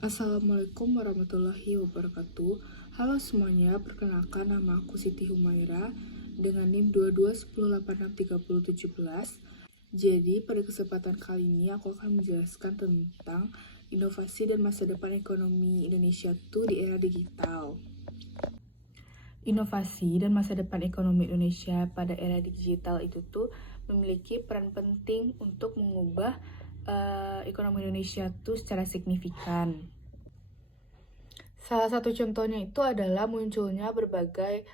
Assalamualaikum warahmatullahi wabarakatuh. Halo semuanya, perkenalkan nama aku Siti Humaira dengan NIM 2210863017. Jadi, pada kesempatan kali ini aku akan menjelaskan tentang inovasi dan masa depan ekonomi Indonesia tuh di era digital. Inovasi dan masa depan ekonomi Indonesia pada era digital itu tuh memiliki peran penting untuk mengubah ekonomi Indonesia tuh secara signifikan. Salah satu contohnya itu adalah munculnya berbagai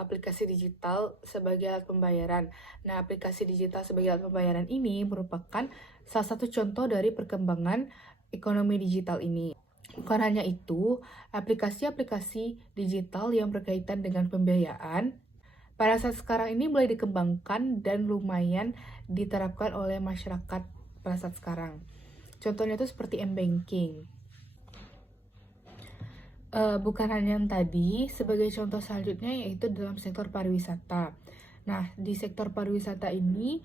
aplikasi digital sebagai alat pembayaran. Nah, aplikasi digital sebagai alat pembayaran ini merupakan salah satu contoh dari perkembangan ekonomi digital ini. Bukan hanya itu, aplikasi-aplikasi digital yang berkaitan dengan pembiayaan pada saat sekarang ini mulai dikembangkan dan lumayan diterapkan oleh masyarakat pada saat sekarang. Contohnya itu seperti m-banking. Bukan hanya yang tadi, sebagai contoh selanjutnya yaitu dalam sektor pariwisata. Nah, di sektor pariwisata ini,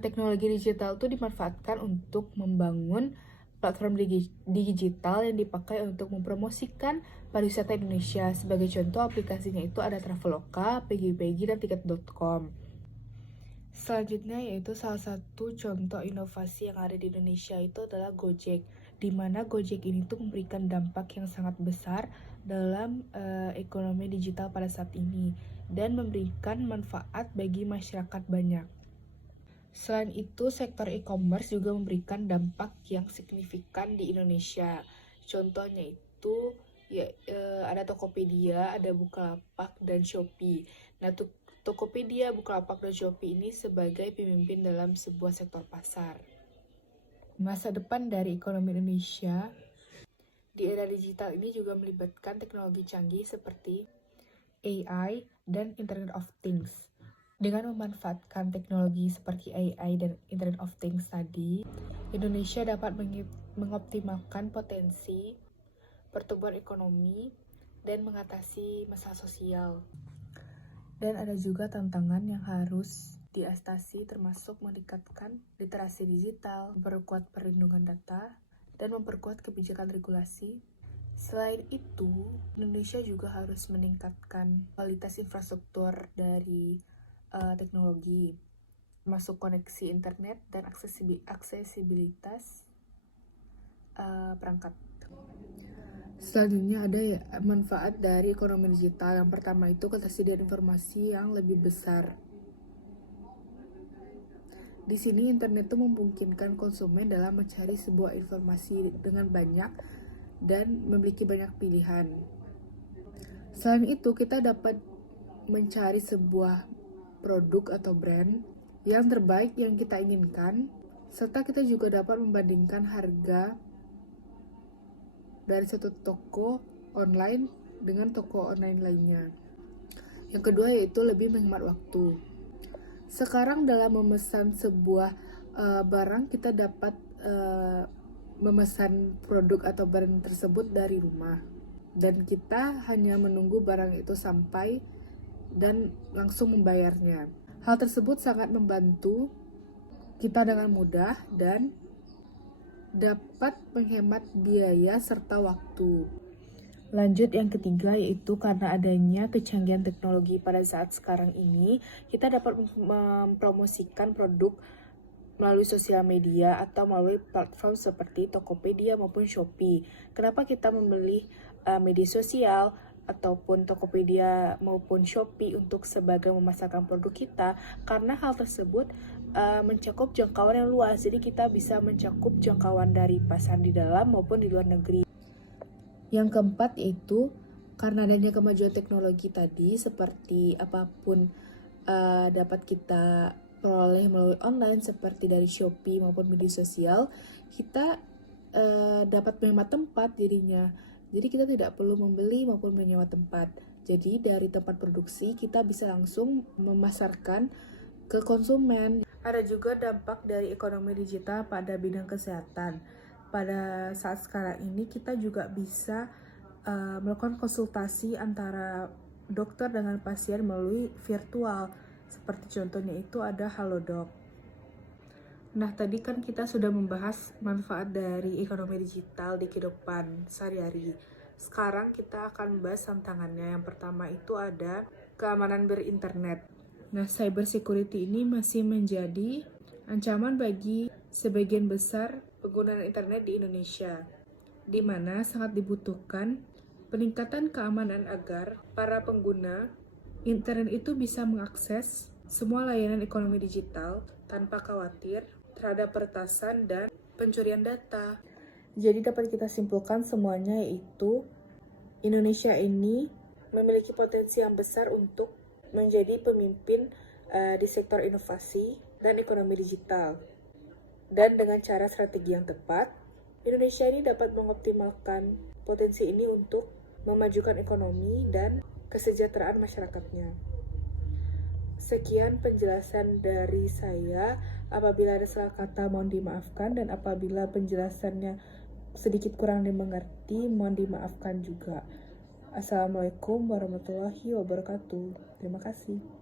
teknologi digital itu dimanfaatkan untuk membangun platform digital yang dipakai untuk mempromosikan pariwisata Indonesia. Sebagai contoh, aplikasinya itu ada Traveloka, Peggy, dan Tiket.com. Selanjutnya yaitu salah satu contoh inovasi yang ada di Indonesia itu adalah Gojek, di mana Gojek ini tuh memberikan dampak yang sangat besar dalam ekonomi digital pada saat ini dan memberikan manfaat bagi masyarakat banyak. Selain itu, sektor e-commerce juga memberikan dampak yang signifikan di Indonesia. Contohnya itu ya ada Tokopedia, ada Bukalapak, dan Shopee. Nah, Tokopedia, Bukalapak, dan Shopee ini sebagai pemimpin dalam sebuah sektor pasar. Masa depan dari ekonomi Indonesia di era digital ini juga melibatkan teknologi canggih seperti AI dan Internet of Things. Dengan memanfaatkan teknologi seperti AI dan Internet of Things tadi, Indonesia dapat mengoptimalkan potensi pertumbuhan ekonomi dan mengatasi masalah sosial. Dan ada juga tantangan yang harus diatasi termasuk meningkatkan literasi digital, memperkuat perlindungan data, dan memperkuat kebijakan regulasi. Selain itu, Indonesia juga harus meningkatkan kualitas infrastruktur dari teknologi, termasuk koneksi internet dan aksesibilitas perangkat. Selanjutnya ada manfaat dari ekonomi digital. Yang pertama itu ketersediaan informasi yang lebih besar. Di sini internet itu memungkinkan konsumen dalam mencari sebuah informasi dengan banyak dan memiliki banyak pilihan. Selain itu, kita dapat mencari sebuah produk atau brand yang terbaik yang kita inginkan, serta kita juga dapat membandingkan harga dari satu toko online dengan toko online lainnya. Yang kedua yaitu lebih menghemat waktu. Sekarang dalam memesan sebuah barang, kita dapat memesan produk atau barang tersebut dari rumah. Dan kita hanya menunggu barang itu sampai dan langsung membayarnya. Hal tersebut sangat membantu kita dengan mudah dan dapat menghemat biaya serta waktu. Lanjut yang ketiga yaitu karena adanya kecanggihan teknologi pada saat sekarang ini, kita dapat mempromosikan produk melalui sosial media atau melalui platform seperti Tokopedia maupun Shopee. Kenapa kita memilih media sosial ataupun Tokopedia maupun Shopee untuk sebagai memasarkan produk kita? Karena hal tersebut mencakup jangkauan yang luas, jadi kita bisa mencakup jangkauan dari pasar di dalam maupun di luar negeri. Yang keempat yaitu karena adanya kemajuan teknologi tadi, seperti apapun dapat kita peroleh melalui online seperti dari Shopee maupun media sosial, kita dapat menghemat tempat dirinya. Jadi kita tidak perlu membeli maupun menyewa tempat. Jadi dari tempat produksi kita bisa langsung memasarkan ke konsumen. Ada juga dampak dari ekonomi digital pada bidang kesehatan. Pada saat sekarang ini kita juga bisa melakukan konsultasi antara dokter dengan pasien melalui virtual. Seperti contohnya itu ada Halodoc. Nah, tadi kan kita sudah membahas manfaat dari ekonomi digital di kehidupan sehari-hari. Sekarang kita akan membahas tantangannya. Yang pertama itu ada keamanan berinternet. Nah, cyber security ini masih menjadi ancaman bagi sebagian besar penggunaan internet di Indonesia, di mana sangat dibutuhkan peningkatan keamanan agar para pengguna internet itu bisa mengakses semua layanan ekonomi digital tanpa khawatir terhadap peretasan dan pencurian data. Jadi dapat kita simpulkan semuanya yaitu Indonesia ini memiliki potensi yang besar untuk menjadi pemimpin di sektor inovasi dan ekonomi digital. Dan dengan cara strategi yang tepat, Indonesia ini dapat mengoptimalkan potensi ini untuk memajukan ekonomi dan kesejahteraan masyarakatnya. Sekian penjelasan dari saya. Apabila ada salah kata mohon dimaafkan, dan apabila penjelasannya sedikit kurang dimengerti mohon dimaafkan juga. Assalamualaikum warahmatullahi wabarakatuh. Terima kasih.